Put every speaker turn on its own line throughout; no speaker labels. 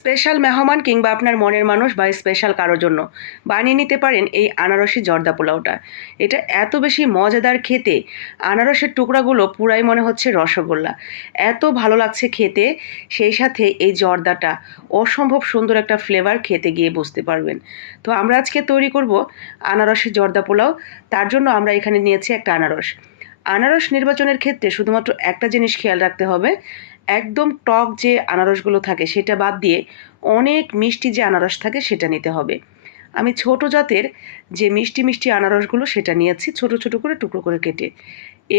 Special মেহমান কিংবা আপনার মনের মানুষ বা স্পেশাল কারোর জন্য। বানিয়ে নিতে পারেন এই আনারসি জর্দা পোলাওটা। এটা এত বেশি মজাদার খেতে, আনারসের টুকরাগুলো পুরাই মনে হচ্ছে রসগোল্লা। এত ভালো লাগছে খেতে, সেই সাথে এই জর্দাটা অসম্ভব সুন্দর একটা ফ্লেভার খেতে গিয়ে বুঝতে পারবেন। তো আমরা আজকে তৈরি করব আনারসের জর্দা পোলাও। তার জন্য আমরা এখানে নিয়েছি একটা আনারস। আনারস নির্বাচনের ক্ষেত্রে শুধুমাত্র একটা জিনিস খেয়াল রাখতে হবে একদম টক যে আনারসগুলো থাকে সেটা বাদ দিয়ে অনেক মিষ্টি যে আনারস থাকে সেটা নিতে হবে। আমি ছোট জাতের যে মিষ্টি মিষ্টি আনারসগুলো সেটা নিয়েছি, ছোট ছোট করে টুকরো করে কেটে।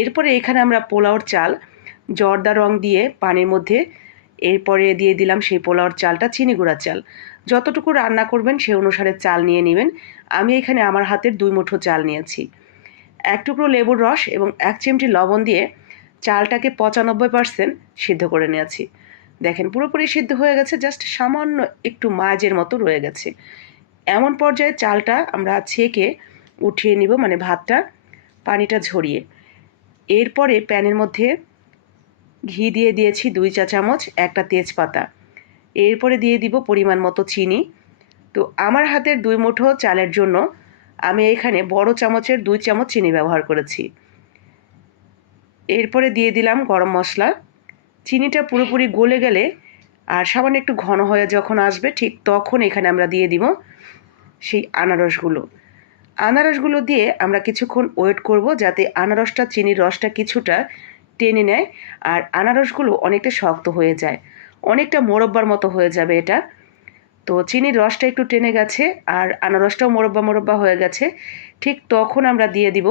এরপরে এখানে আমরা পোলাওর চাল, জর্দা রং দিয়ে পানির মধ্যে এরপরে দিয়ে দিলাম সেই পোলাওর চালটা, চিনি গুঁড়ার চাল। যতটুকু রান্না করবেন সে অনুসারে চাল নিয়ে নেবেন। আমি এখানে আমার হাতের দুই মুঠো চাল নিয়েছি। এক টুকরো লেবুর রস এবং এক চিমটি লবণ দিয়ে চালটাকে পঁচানব্বই পার্সেন্ট সিদ্ধ করে নিয়েছি। দেখেন, পুরোপুরি সিদ্ধ হয়ে গেছে জাস্ট সামান্য একটু মাঝের মতো রয়ে গেছে। এমন পর্যায়ে চালটা আমরা ছেঁকে উঠিয়ে নিব মানে ভাতটা, পানিটা ঝরিয়ে। এরপরে প্যানের মধ্যে ঘি দিয়ে দিয়েছি দুই চা চামচ, একটা তেজপাতা। এরপরে দিয়ে দিব পরিমাণ মতো চিনি। তো আমার হাতের দুই মুঠো চালের জন্য আমি এখানে বড় চামচের দুই চামচ চিনি ব্যবহার করেছি। এরপরে দিয়ে দিলাম গরম মশলা। চিনিটা পুরোপুরি গলে গেলে আর সামান্য একটু ঘন হয়ে যখন আসবে, ঠিক তখন এখানে আমরা দিয়ে দিব সেই আনারসগুলো। আনারসগুলো দিয়ে আমরা কিছুক্ষণ ওয়েট করব যাতে আনারসটা, চিনির রসটা কিছুটা টেনে নেয় আর আনারসগুলো অনেকটা শক্ত হয়ে যায়। অনেকটা মোরব্বার মতো হয়ে যাবে এটা। তো চিনির রসটা একটু টেনে গেছে আর আনারসটাও মোরব্বা মোরব্বা হয়ে গেছে, ঠিক তখন আমরা দিয়ে দিব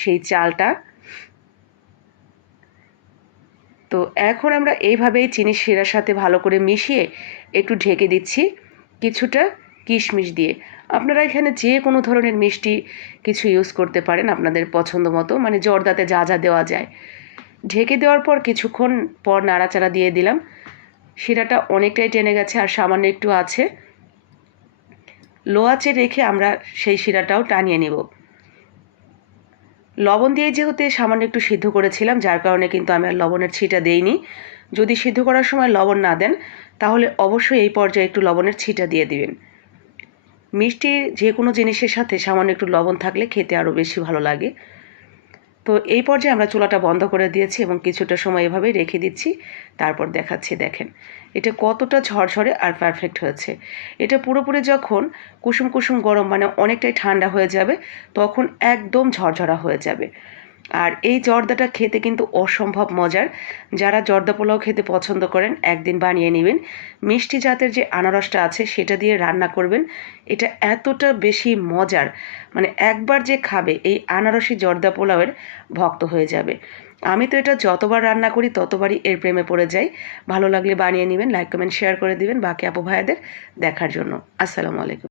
সেই চালটা। তো এখন আমরা এইভাবেই চিনি শিরার সাথে ভালো করে মিশিয়ে একটু ঢেকে দিচ্ছি কিছুটা কিশমিশ দিয়ে। আপনারা এখানে যে কোনো ধরনের মিষ্টি কিছু ইউজ করতে পারেন আপনাদের পছন্দ মতো মানে জর্দাতে যা যা দেওয়া যায়। ঢেকে দেওয়ার পর কিছুক্ষণ পর নাড়াচাড়া দিয়ে দিলাম। শিরাটা অনেকটাই টেনে গেছে আর সামান্য একটু আছে। লো রেখে আমরা সেই শিরাটাও টানিয়ে নেব। লবণ দিয়ে যেহেতু সামান্য একটু সিদ্ধ করেছিলাম, যার কারণে কিন্তু আমি আর লবণের ছিটা দেইনি। যদি সিদ্ধ করার সময় লবণ না দেন, তাহলে অবশ্যই এই পর্যায়ে একটু লবণের ছিটা দিয়ে দিবেন। মিষ্টি যে কোনো জিনিসের সাথে সামান্য একটু লবণ থাকলে খেতে আরও বেশি ভালো লাগে। তো এই পর্যায়ে আমরা চুলাটা বন্ধ করে দিয়েছি এবং কিছুটা সময় এভাবে রেখে দিচ্ছি। তারপর দেখাচ্ছি, দেখেন। এটা কতটা ঝরঝরে আর পারফেক্ট হয়েছে। এটা পুরোপুরি যখন কুসুম কুসুম গরম মানে অনেকটাই ঠান্ডা হয়ে যাবে, তখন একদম ঝরঝরা হয়ে যাবে। আর এই জর্দাটা খেতে কিন্তু অসম্ভব মজার। যারা জর্দা পোলাও খেতে পছন্দ করেন, একদিন বানিয়ে নেবেন। মিষ্টি জাতের যে আনারসটা আছে, সেটা দিয়ে রান্না করবেন। এটা এতটা বেশি মজার মানে একবার যে খাবে, এই আনারসি জর্দা পোলাওয়ের ভক্ত হয়ে যাবে। আমি তো এটা যতবার রান্না করি, ততবারই এর প্রেমে পড়ে যাই। ভালো লাগলে বানিয়ে নেবেন, লাইক, কমেন্ট, শেয়ার করে দিবেন বাকি আপু ভাইয়াদের দেখার জন্য। আসসালামু আলাইকুম।